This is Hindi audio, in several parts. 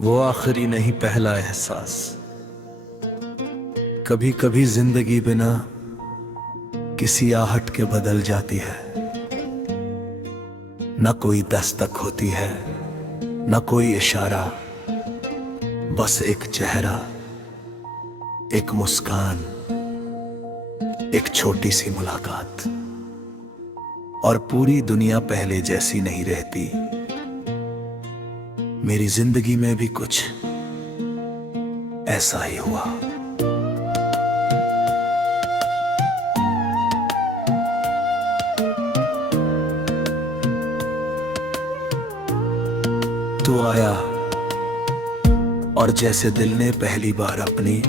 वो आखिरी नहीं पहला एहसास। कभी कभी जिंदगी बिना किसी आहट के बदल जाती है। न कोई दस्तक होती है, न कोई इशारा, बस एक चेहरा, एक मुस्कान, एक छोटी सी मुलाकात, और पूरी दुनिया पहले जैसी नहीं रहती। मेरी जिंदगी में भी कुछ ऐसा ही हुआ। तू आया और जैसे दिल ने पहली बार अपनी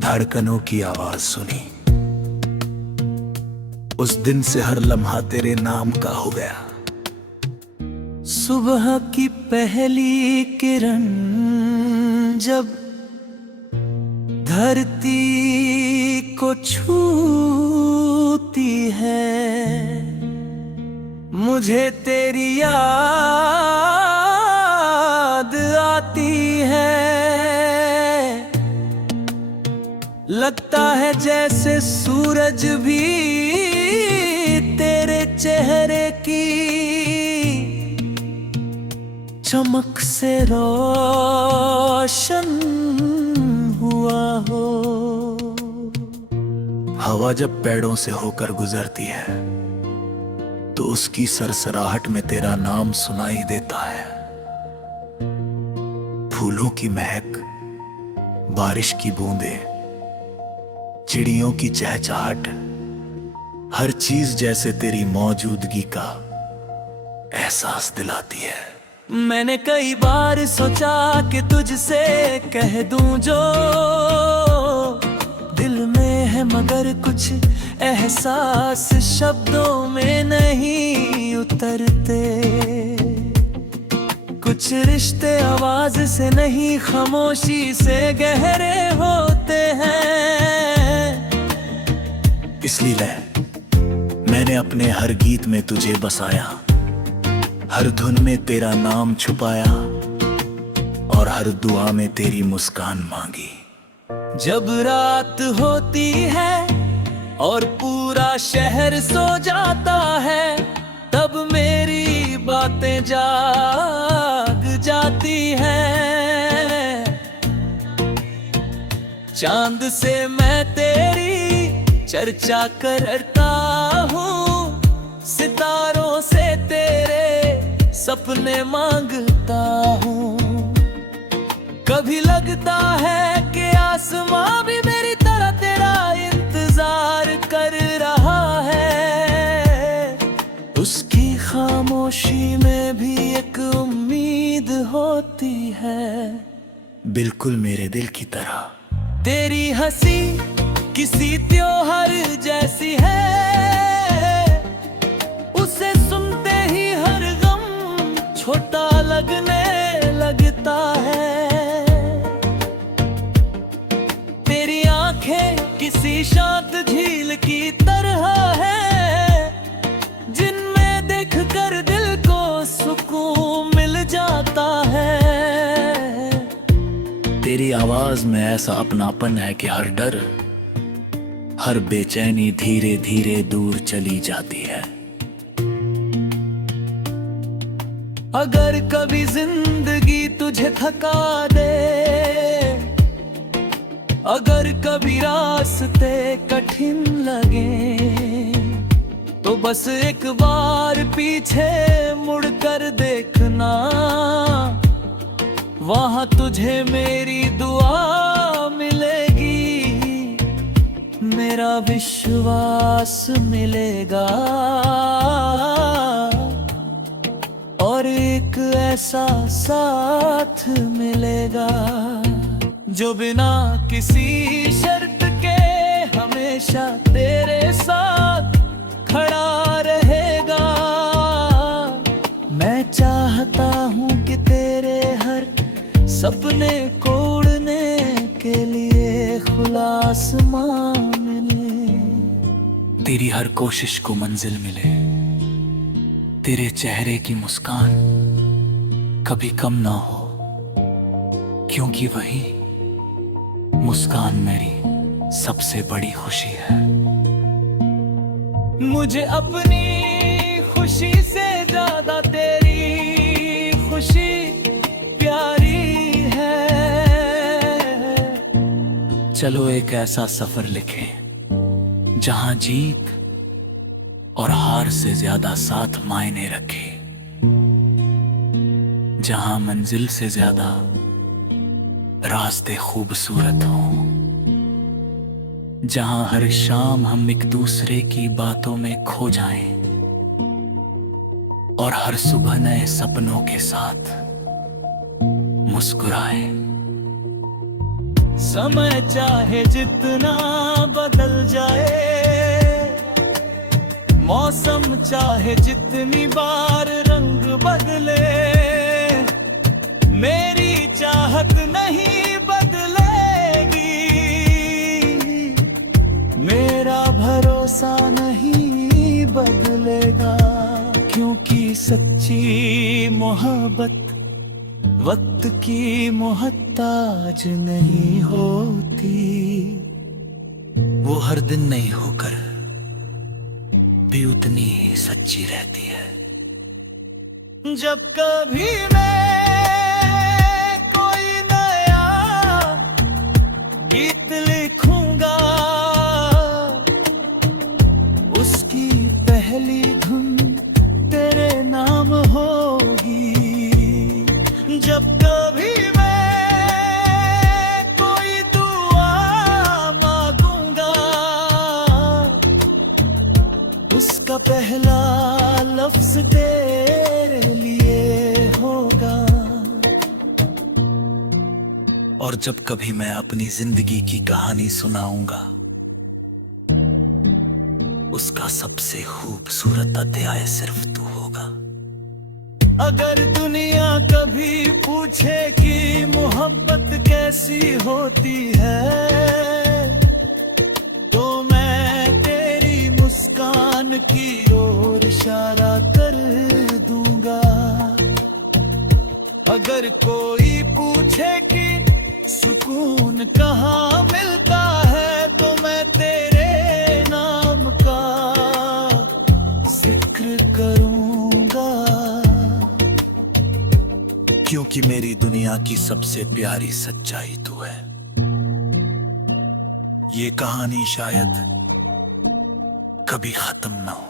धड़कनों की आवाज सुनी, उस दिन से हर लम्हा तेरे नाम का हो गया। सुबह की पहली किरण जब धरती को छूती है, मुझे तेरी याद आती है। लगता है जैसे सूरज भी तेरे चेहरे की चमक से रोशन हुआ हो। हवा जब पेड़ों से होकर गुजरती है तो उसकी सरसराहट में तेरा नाम सुनाई देता है। फूलों की महक, बारिश की बूंदें, चिड़ियों की चहचहाट, हर चीज जैसे तेरी मौजूदगी का एहसास दिलाती है। मैंने कई बार सोचा कि तुझसे कह दूं जो दिल में है, मगर कुछ एहसास शब्दों में नहीं उतरते। कुछ रिश्ते आवाज से नहीं, खामोशी से गहरे होते हैं। इसलिए मैंने अपने हर गीत में तुझे बसाया, हर धुन में तेरा नाम छुपाया, और हर दुआ में तेरी मुस्कान मांगी। जब रात होती है और पूरा शहर सो जाता है, तब मेरी बातें जाग जाती हैं। चांद से मैं तेरी चर्चा करता हूँ, सितारों से तेरे सपने मांगता हूँ। कभी लगता है कि आसमां भी मेरी तरह तेरा इंतजार कर रहा है। उसकी खामोशी में भी एक उम्मीद होती है, बिल्कुल मेरे दिल की तरह। तेरी हंसी किसी त्योहार जैसी है, उसे सुनते ही हर गम छोटा लगने लगता है। तेरी आंखें किसी शांत झील की तरह है, जिनमें देखकर दिल को सुकून मिल जाता है। तेरी आवाज में ऐसा अपनापन है कि हर डर, हर बेचैनी धीरे धीरे दूर चली जाती है। अगर कभी जिंदगी तुझे थका दे, अगर कभी रास्ते कठिन लगे, तो बस एक बार पीछे मुड़कर देखना, वहां तुझे मेरी दुआ मिलेगी, मेरा विश्वास मिलेगा, और एक ऐसा साथ मिलेगा जो बिना किसी शर्त के हमेशा तेरे साथ खड़ा रहेगा। मैं चाहता हूँ कि तेरे हर सपने को उड़ने के लिए खुला आसमां मिले, तेरी हर कोशिश को मंजिल मिले, तेरे चेहरे की मुस्कान कभी कम ना हो, क्योंकि वही मुस्कान मेरी सबसे बड़ी खुशी है। मुझे अपनी खुशी से ज्यादा तेरी खुशी प्यारी है। चलो एक ऐसा सफर लिखें जहां जीत और हार से ज्यादा साथ मायने रखे, जहां मंजिल से ज्यादा रास्ते खूबसूरत हों, जहां हर शाम हम एक दूसरे की बातों में खो जाएं और हर सुबह नए सपनों के साथ मुस्कुराएं। समय चाहे जितना बदल जाए, मौसम चाहे जितनी बार रंग बदले, मेरी चाहत नहीं बदलेगी, मेरा भरोसा नहीं बदलेगा। क्योंकि सच्ची मोहब्बत वक्त की मोहताज नहीं होती, वो हर दिन नहीं होकर भी उतनी ही सच्ची रहती है। जब कभी मैं कोई नया गीत लिखूंगा, उसकी पहली धुन तेरे नाम होगी। जब कभी मैं कोई दुआ मांगूंगा, उसका पहला लफ्ज तेरे लिए होगा। और जब कभी मैं अपनी जिंदगी की कहानी सुनाऊंगा, उसका सबसे खूबसूरत अध्याय सिर्फ तू होगा। अगर दुनिया कभी पूछे कि मोहब्बत कैसी होती है, तो मैं तेरी मुस्कान की ओर इशारा कर दूंगा। अगर कोई पूछे कि सुकून कहाँ मिलता है, तो मैं तेरे नाम का जिक्र करूंगा। क्योंकि मेरी दुनिया की सबसे प्यारी सच्चाई तू है। ये कहानी शायद कभी खत्म ना हो।